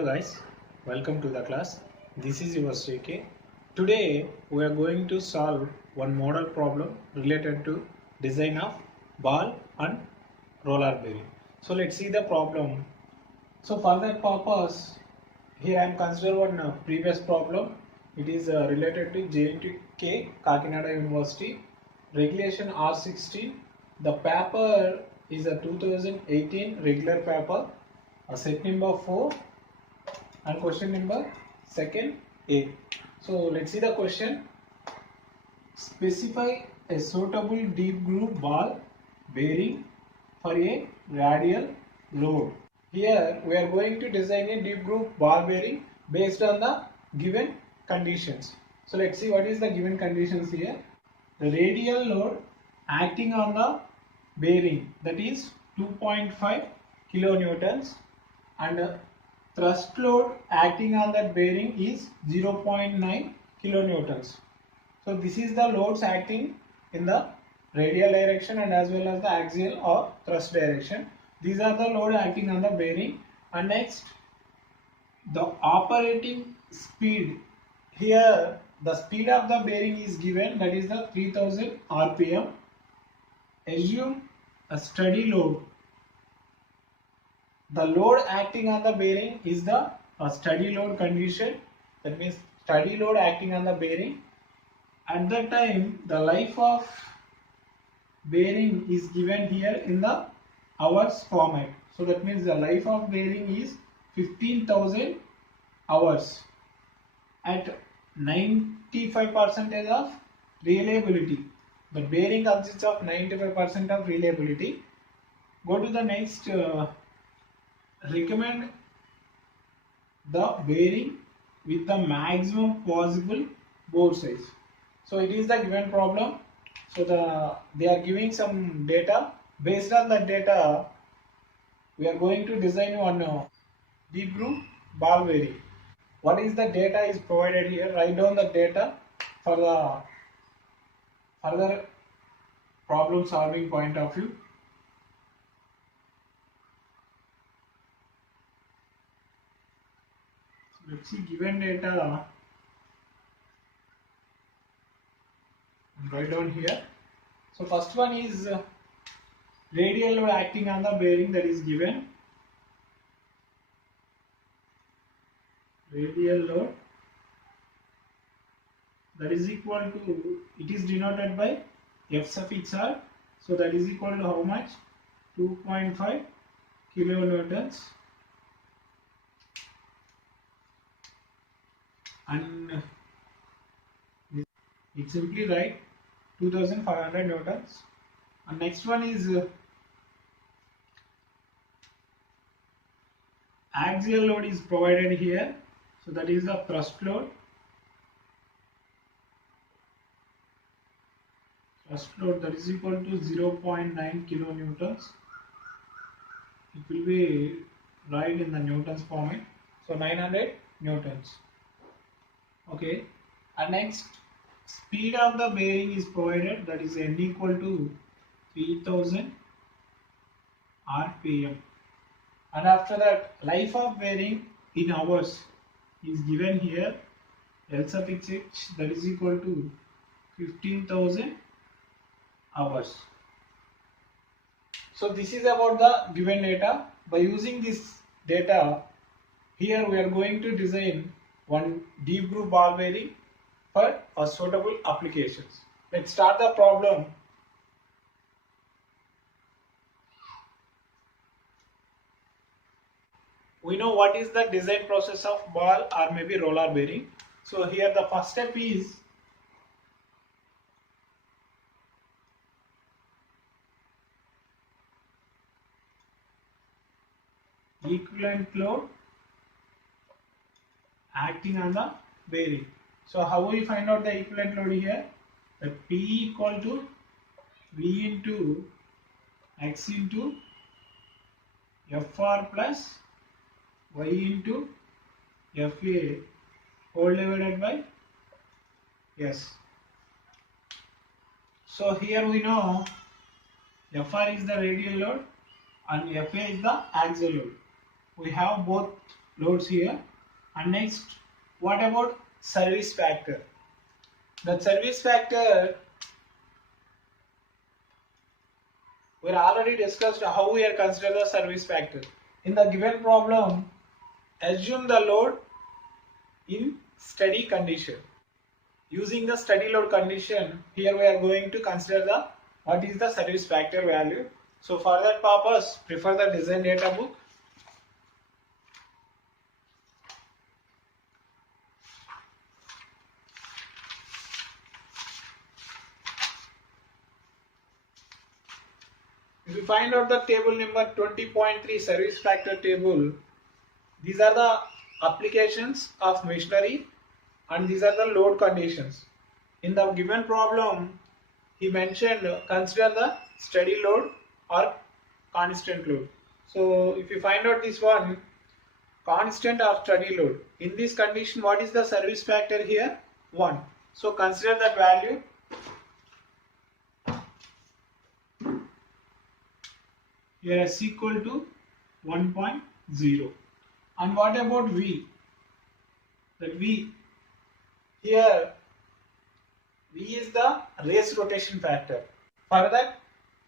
Hello guys, welcome to the class. This is your CK. Today we are going to solve one model problem related to design of ball and roller bearing. So let's see the problem. So for that purpose, here I am consider one previous problem. It is related to JNTK Kakinada University regulation R16. The paper is a 2018 regular paper, set number 4 and question number second A. So let's see the question. Specify a suitable deep groove ball bearing for a radial load. Here we are going to design a deep groove ball bearing based on the given conditions. So let's see what is the given conditions here. The radial load acting on the bearing, that is 2.5 kilonewtons, and thrust load acting on that bearing is 0.9 kilonewtons. So this is the loads acting in the radial direction and as well as the axial or thrust direction. These are the load acting on the bearing. And next, the operating speed. Here the speed of the bearing is given, that is the 3000 rpm. Assume a steady load. The load acting on the bearing is the steady load condition. That means steady load acting on the bearing. At that time, the life of bearing is given here in the hours format. So that means the life of bearing is 15,000 hours at 95% of reliability. The bearing consists of 95% of reliability. Go to the next. Recommend the bearing with the maximum possible bore size. So it is the given problem. So they are giving some data. Based on that data, we are going to design one deep groove ball bearing. What is the data is provided here? Write down the data for the further problem solving point of view. Let's see given data and write down here. So first one is radial load acting on the bearing, that is given. Radial load, that is equal to, it is denoted by F suffix R. So that is equal to how much? 2.5 kilonewtons. And it simply write 2500 newtons. And next one is axial load is provided here. So that is the thrust load. Thrust load, that is equal to 0.9 kilonewtons. It will be right in the newtons format. So 900 newtons. Okay, and next, speed of the bearing is provided, that is n equal to 3000 rpm. And after that, life of bearing in hours is given here, L suffix h, that is equal to 15,000 hours. So this is about the given data. By using this data, here we are going to design one deep groove ball bearing for a suitable applications. Let's start the problem. We know what is the design process of ball or maybe roller bearing. So here the first step is equivalent load acting on the bearing. So how we find out the equivalent load here? The P equal to V into X into Fr plus Y into Fa whole divided by S. So here we know Fr is the radial load and Fa is the axial load. We have both loads here. And next, what about service factor? The service factor, we already discussed how we are consider the service factor. In the given problem, assume the load in steady condition. Using the steady load condition, here we are going to consider the what is the service factor value. So for that purpose, prefer the design data book. If you find out the table number 20.3 service factor table, these are the applications of machinery and these are the load conditions. In the given problem, he mentioned consider the steady load or constant load. So if you find out this one, constant or steady load, in this condition what is the service factor here? 1. So consider that value. Here is equal to 1.0. And what about V? That V, here V is the race rotation factor. For that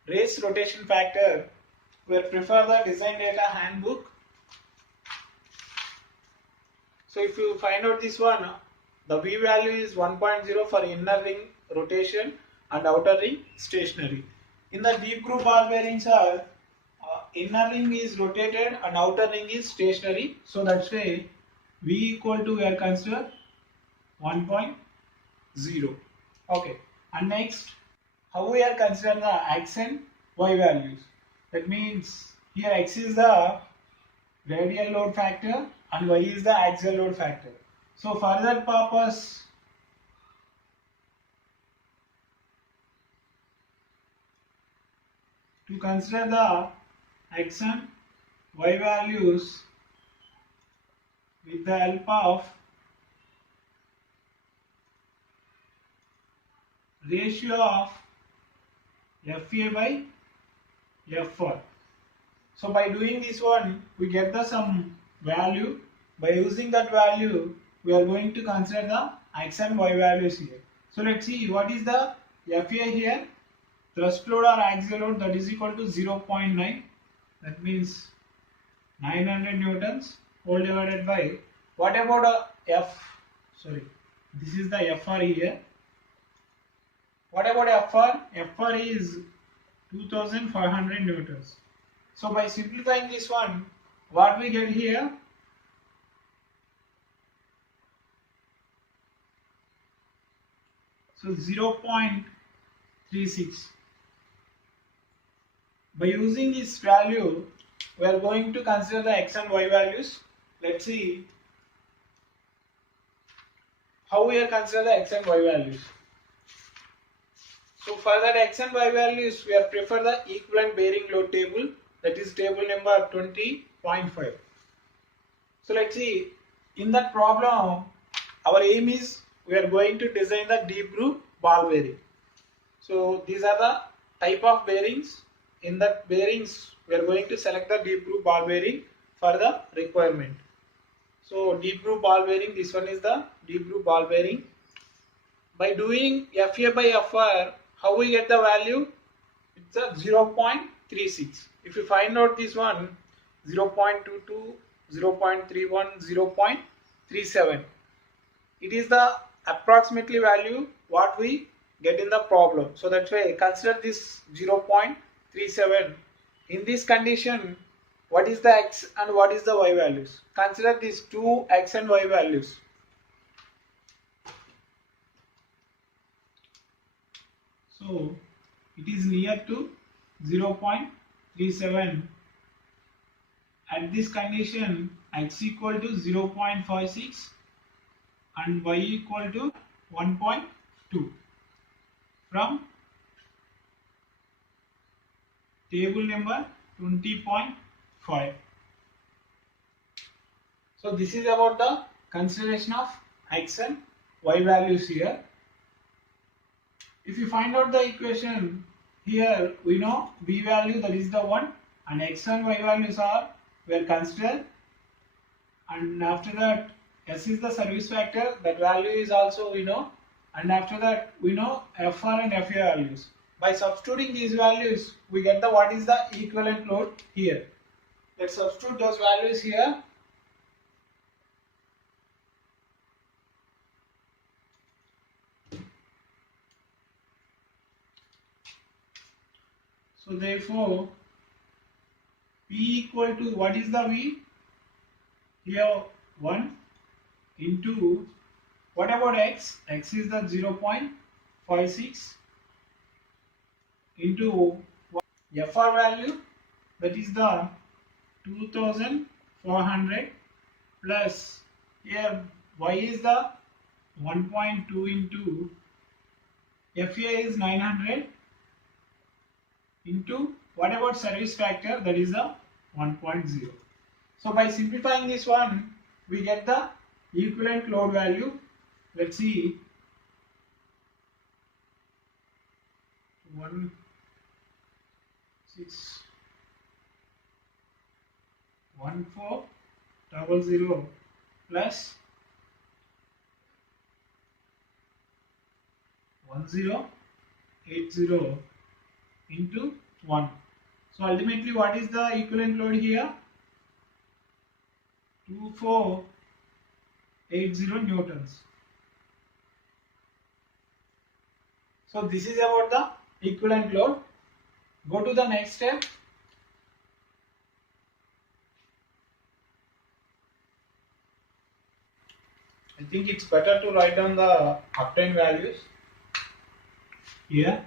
race rotation factor, we prefer the design data handbook. So if you find out this one, the V value is 1.0 for inner ring rotation and outer ring stationary. In the deep groove ball bearings are inner ring is rotated and outer ring is stationary. So that's why V equal to we are consider 1.0. Okay. And next, how we are consider the X and Y values. That means here X is the radial load factor and Y is the axial load factor. So for that purpose, to consider the X and Y values with the help of ratio of FA by FR. So by doing this one, we get the some value. By using that value, we are going to consider the X and Y values here. So let's see what is the FA here. Thrust load or axial load, that is equal to 0.9. That means 900 newtons all divided by, what about this is the FR here. What about FR? FR is 2500 newtons. So by simplifying this one, what we get here? So 0.36. By using this value, we are going to consider the X and Y values. Let's see how we are consider the X and Y values. So for that X and Y values, we are prefer the equivalent bearing load table, that is table number 20.5. So let's see, in that problem, our aim is we are going to design the deep groove ball bearing. So these are the type of bearings. In that bearings, we are going to select the deep groove ball bearing for the requirement. So deep groove ball bearing, this one is the deep groove ball bearing. By doing FA by FR, how we get the value? It's a 0.36. If you find out this one, 0.22, 0.31, 0.37. It is the approximately value what we get in the problem. So that's why consider this 0.37. In this condition, what is the X and what is the Y values? Consider these two X and Y values. So it is near to 0.37. At this condition, X equal to 0.56 and Y equal to 1.2 from table number 20.5. So this is about the consideration of X and Y values here. If you find out the equation, here we know V value, that is the 1, and X and Y values are, we are consider and after that S is the service factor, that value is also we know, and after that we know FR and FA values. By substituting these values we get the what is the equivalent load here. Let's substitute those values here. So therefore P equal to what is the V? Here 1 into what about X? X is the 0.56 into FR value, that is the 2400 plus here Y is the 1.2 into FA is 900 into what about service factor, that is a 1.0. So by simplifying this one we get the equivalent load value. Let's see, 161400 plus 1080 into 1. So ultimately what is the equivalent load here? 2480 newtons. So this is about the equivalent load. Go to the next step. I think it's better to write down the obtained values here.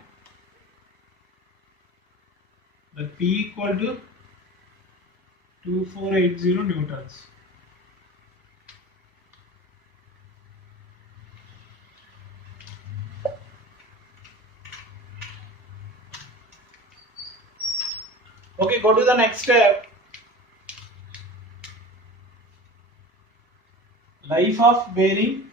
The P equal to 2480 newtons. Okay, go to the next step. Life of bearing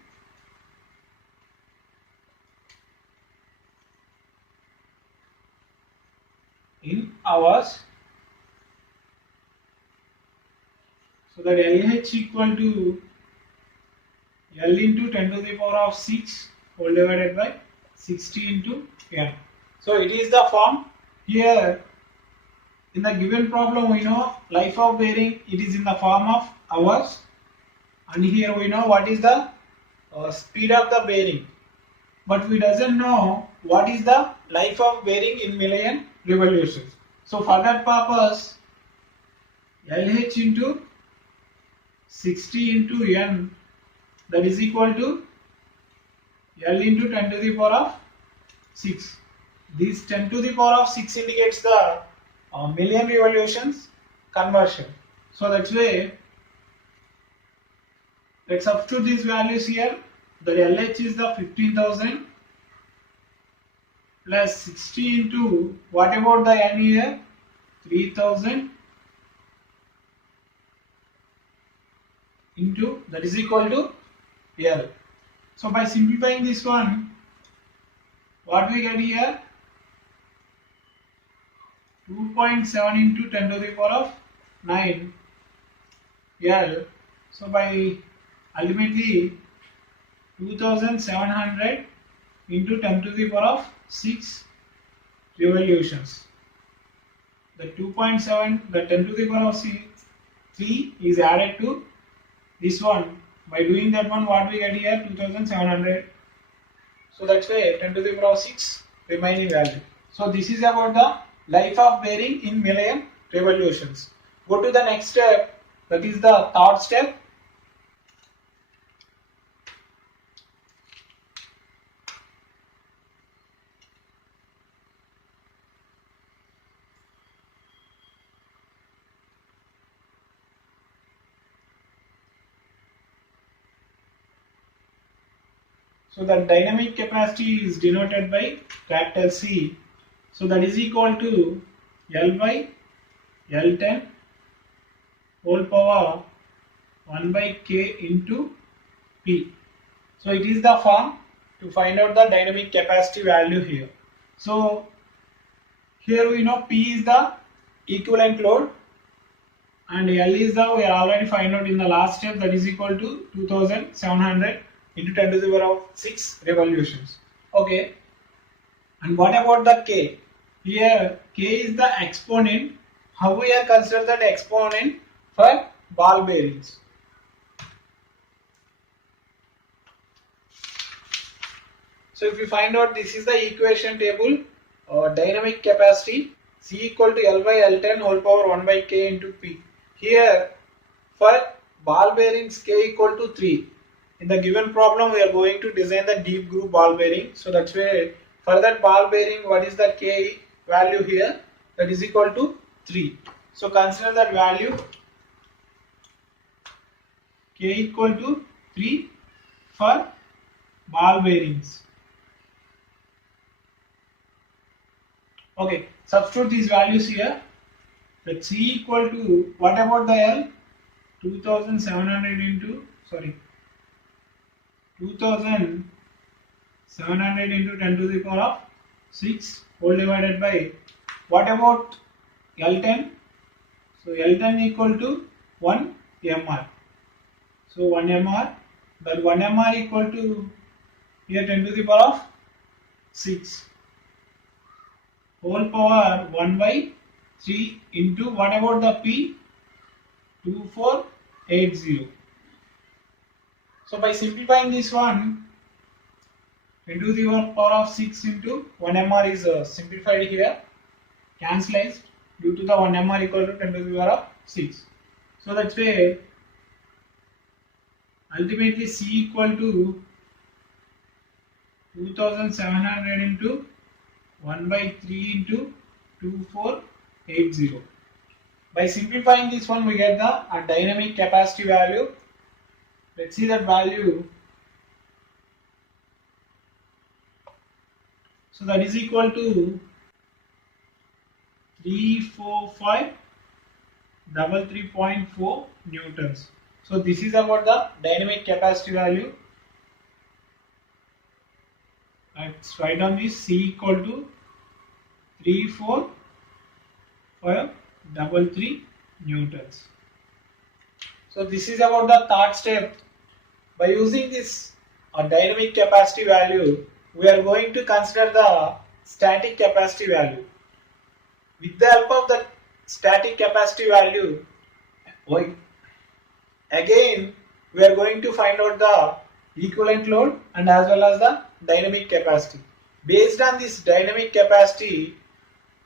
in hours. So that LH equal to L into 10 to the power of 6 whole divided by 60 into N. So it is the form here. In the given problem we know life of bearing, it is in the form of hours, and here we know what is the speed of the bearing, but we doesn't know what is the life of bearing in million revolutions. So for that purpose LH into 60 into N, that is equal to L into 10 to the power of 6. This 10 to the power of 6 indicates the million revolutions conversion. So that's why let's substitute these values here. The LH is the 15,000 plus 60 into what about the N here? 3,000 into, that is equal to L. So by simplifying this one, what we get here? 2.7 into 10 to the power of 9 L. So by ultimately 2700 into 10 to the power of 6 revolutions. The 2.7, the 10 to the power of 3 is added to this one. By doing that one, what we get here? 2700. So that's why 10 to the power of 6 remaining value. So this is about the life of bearing in million revolutions. Go to the next step, that is the third step. So the dynamic capacity is denoted by capital C. So that is equal to L by L10 whole power 1 by K into P. So it is the form to find out the dynamic capacity value here. So here we know P is the equivalent load, and L is the, we are already find out in the last step, that is equal to 2700 into 10 to the power of 6 revolutions. Okay, and what about the K? Here K is the exponent. How we are consider that exponent for ball bearings? So if you find out, this is the equation table, dynamic capacity C equal to L by L10 whole power 1 by K into P. Here for ball bearings K equal to 3. In the given problem we are going to design the deep groove ball bearing. So that's why for that ball bearing, what is the K value here? That is equal to 3. So consider that value K equal to 3 for ball bearings. Okay, substitute these values here. Let C equal to, what about the L? 2700 into, 2700 into 10 to the power of 6 whole divided by, what about L10? So L10 equal to 1 mr. So 1 mr, that 1 mr equal to here 10 to the power of 6 whole power 1 by 3 into, what about the P? 2480. So by simplifying this one, 10 to the power of 6 into 1 mr is simplified here, cancelled due to the 1 mr equal to 10 to the power of 6. So that's why ultimately C equal to 2700 into 1 by 3 into 2480. By simplifying this one, we get the dynamic capacity value. Let's see that value. So that is equal to 34533.4 newtons. So this is about the dynamic capacity value. Let's write down this. C equal to 34533 newtons. So this is about the third step. By using this dynamic capacity value, we are going to consider the static capacity value. With the help of the static capacity value, again we are going to find out the equivalent load and as well as the dynamic capacity. Based on this dynamic capacity,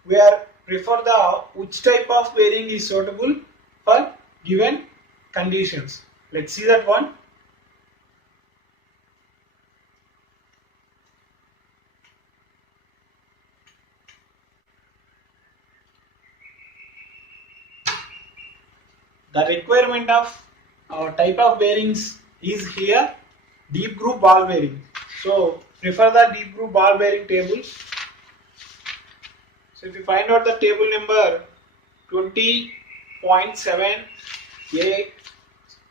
we are prefer the which type of bearing is suitable for given conditions. Let's see that one. The requirement of type of bearings is here deep groove ball bearing. So prefer the deep groove ball bearing table. So if you find out the table number 20.7 A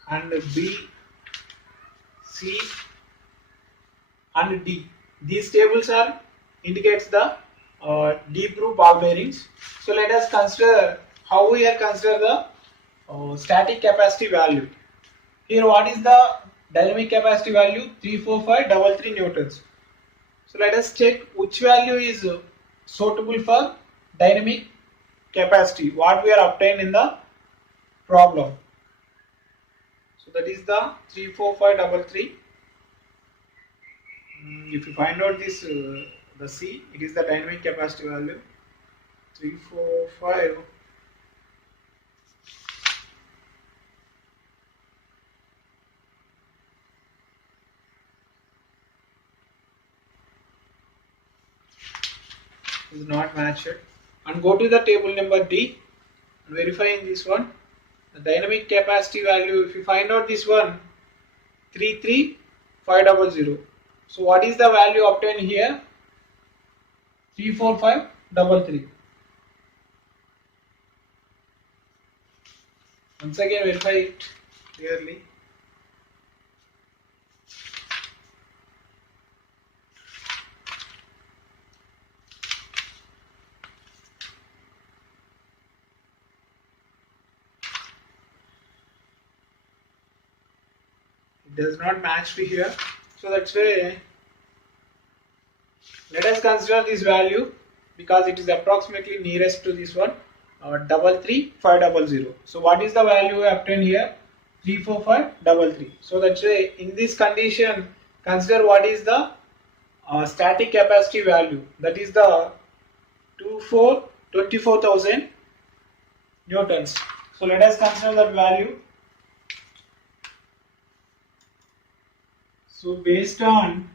and B, C and D, these tables are indicates the deep groove ball bearings. So let us consider how we are consider the static capacity value. Here what is the dynamic capacity value? 34533 newtons. So let us check which value is suitable for dynamic capacity, what we are obtained in the problem. So that is the 34533. If you find out this the C, it is the dynamic capacity value 345. Is not matched, and go to the table number D and verifying this one, the dynamic capacity value. If you find out this one 33500, so what is the value obtained here? 34533. Once again verify it clearly. does not match to here. So that's why let us consider this value because it is approximately nearest to this one 33500. So what is the value obtained here? 34533. So that's why in this condition consider what is the static capacity value, that is the 24,000 newtons. So let us consider that value. So based on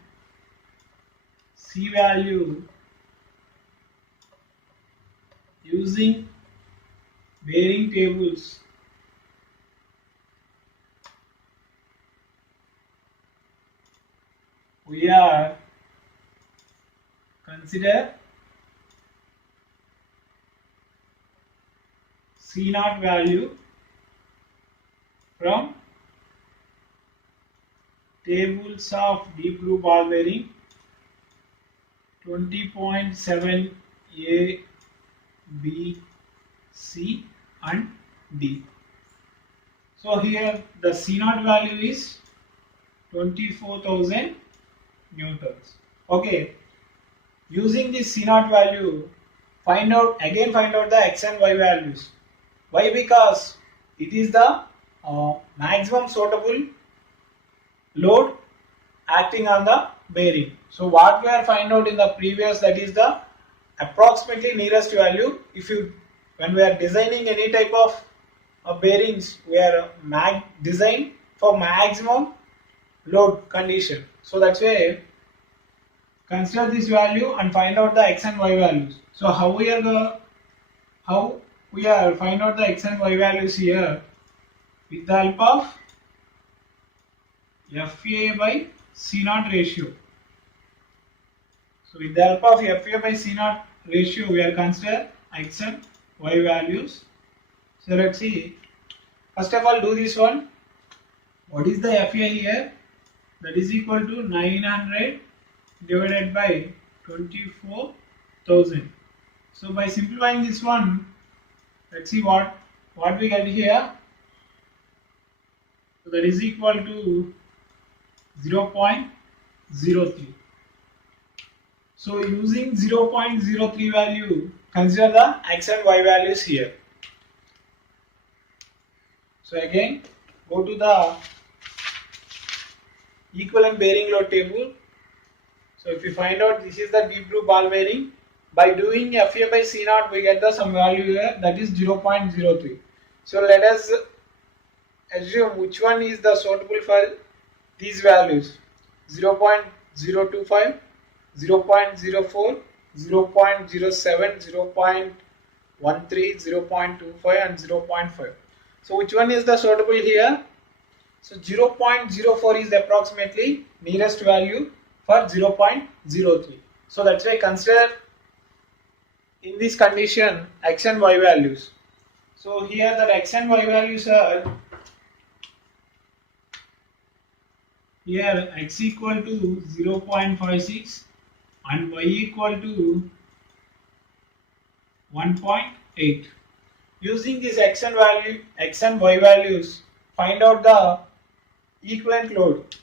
C value, using bearing tables, we are consider C naught value from tables of deep groove ball bearing 20.7 A, B, C and D. So here the C naught value is 24,000 newtons. Okay, using this C naught value, find out the X and Y values. Why? Because it is the maximum suitable load acting on the bearing. So what we are find out in the previous, that is the approximately nearest value. When we are designing any type of bearings, we are design for maximum load condition. So that's why consider this value and find out the X and Y values. So how we are find out the X and Y values here? With the help of FA by C naught ratio. So with the help of FA by C naught ratio, we are consider X and Y values. So let's see. First of all, do this one. What is the FA here? That is equal to 900 divided by 24,000. So by simplifying this one, let's see what we get here. So that is equal to 0.03. So using 0.03 value, consider the X and Y values here. So again, go to the equivalent bearing load table. So if you find out this is the deep groove ball bearing, by doing FA by C naught, we get the some value here, that is 0.03. So let us assume which one is the suitable for these values: 0.025, 0.04, 0.07, 0.13, 0.25 and 0.5. So which one is the suitable here? So 0.04 is approximately nearest value for 0.03. So that's why consider in this condition X and Y values. So here the X and Y values are here X equal to 0.56 and Y equal to 1.8. Using this X and Y values, find out the equivalent load.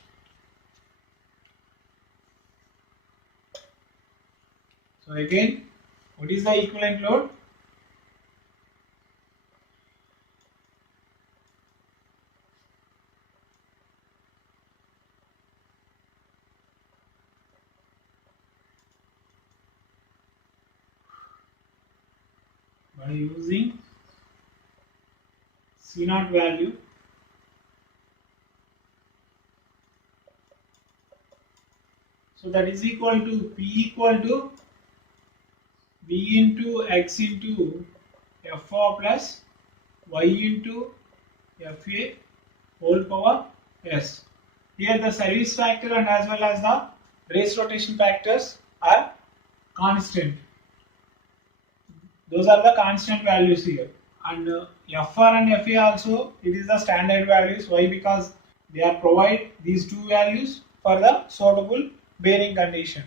So again, what is the equivalent load? By using C naught value, so that is equal to P equal to V into X into FA plus Y into FA whole power S. Here the service factor and as well as the race rotation factors are constant. Those are the constant values here. And FR and FA also, it is the standard values. Why? Because they are provide these two values for the suitable bearing condition.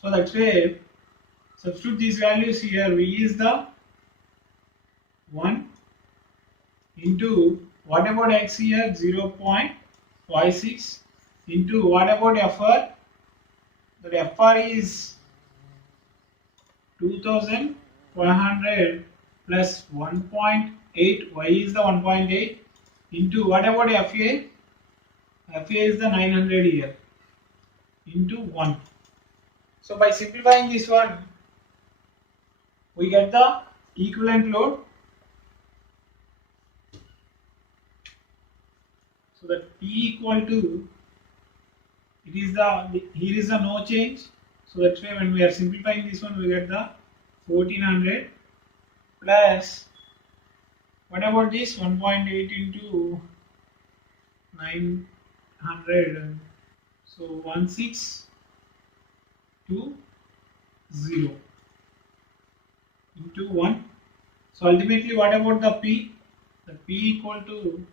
So that's why substitute these values here. V is the 1 into what about X here? 0.56 into what about FR? That FR is 2500 plus 1.8. Y is the 1.8 into what about FA? FA is the 900 here into 1. So by simplifying this one, we get the equivalent load. So that P equal to, it is the, here is the no change. So that's why when we are simplifying this one, we get the 1400 plus, what about this 1.8 into 900, so 1620 into 1. So ultimately what about the P? The P equal to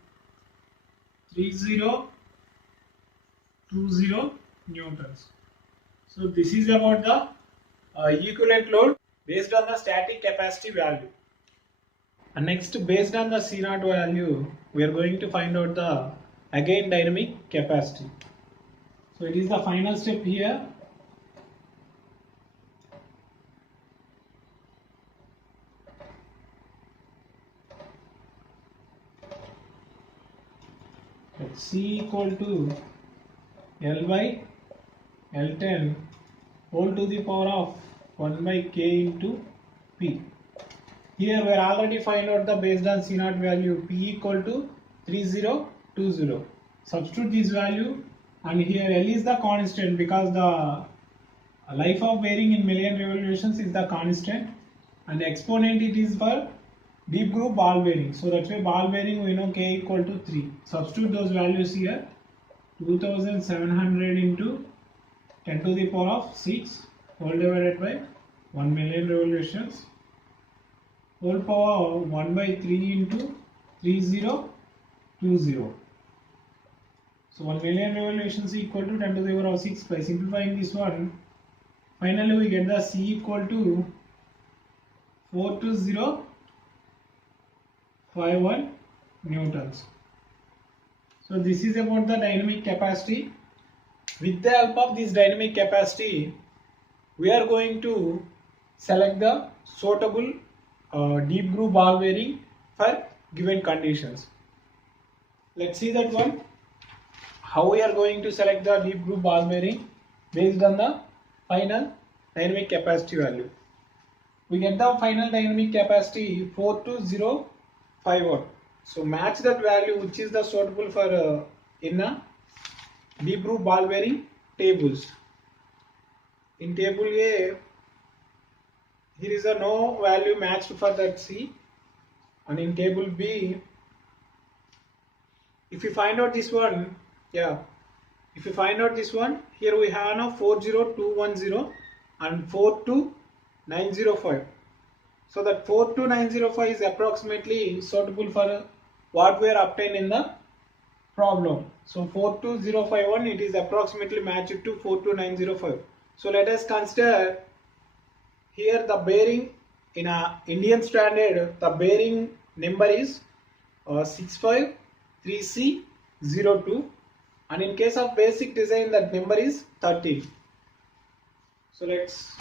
3020 newtons. So this is about the equivalent load based on the static capacity value. And next, based on the C0 value, we are going to find out the again dynamic capacity. So it is the final step here. Let C equal to L by L10 whole to the power of 1 by K into P. Here we are already find out the based on C0 value P equal to 3020. Substitute this value, and here L is the constant because the life of bearing in million revolutions is the constant, and the exponent it is for deep groove ball bearing. So that's why ball bearing we know K equal to 3. Substitute those values here. 2700 into 10 to the power of 6 whole divided by 1 million revolutions whole power 1 by 3 into 3020. So 1 million revolutions equal to 10 to the power of 6. By simplifying this one, finally we get the C equal to 42051 newtons. So this is about the dynamic capacity. With the help of this dynamic capacity, we are going to select the suitable deep groove ball bearing for given conditions. Let's see that one. How we are going to select the deep groove ball bearing based on the final dynamic capacity value. We get the final dynamic capacity 42051. So match that value which is the suitable for in a deep groove ball bearing tables. In table A, here is a no value matched for that C, and in table B, if you find out this one, if you find out this one, here we have now 40210 and 42905. So that 42905 is approximately suitable for what we are obtained in the problem. So 42051 it is approximately matched to 42905. So let us consider here the bearing in a Indian standard, the bearing number is 653C02, and in case of basic design that number is 13. So let's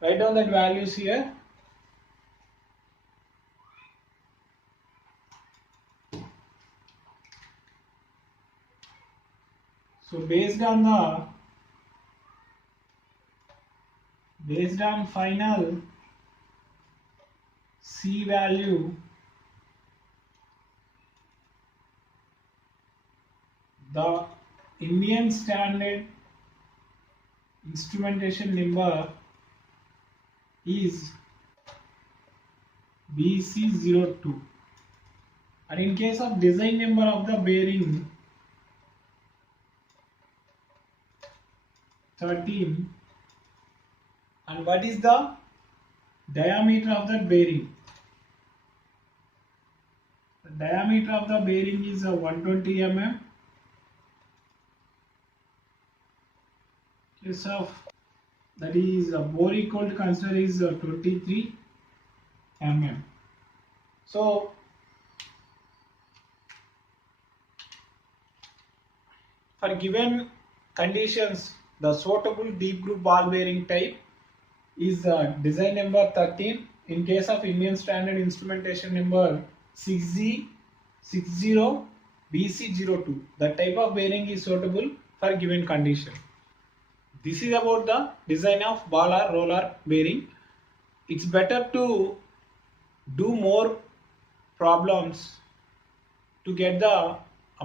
write down that values here. So based on final C value, the Indian standard instrumentation number is BC02, and in case of design number of the bearing 13, and what is the diameter of that bearing? The diameter of the bearing is 120 mm. Case of that is bore equal to consider is 23 mm. So For given conditions, the suitable deep groove ball bearing type is design number 13 in case of Indian Standard Instrumentation number 6G60BC02. The type of bearing is suitable for given condition. This is about the design of ball or roller bearing. It's better to do more problems to get the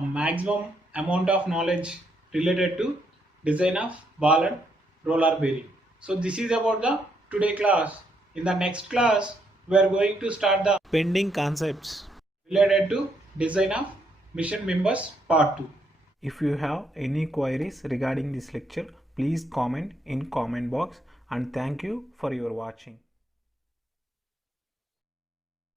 maximum amount of knowledge related to design of ball and roller bearing. So this is about the today class. In the next class, we are going to start the pending concepts related to design of mission members part 2. If you have any queries regarding this lecture, please comment in comment box, and thank you for your watching.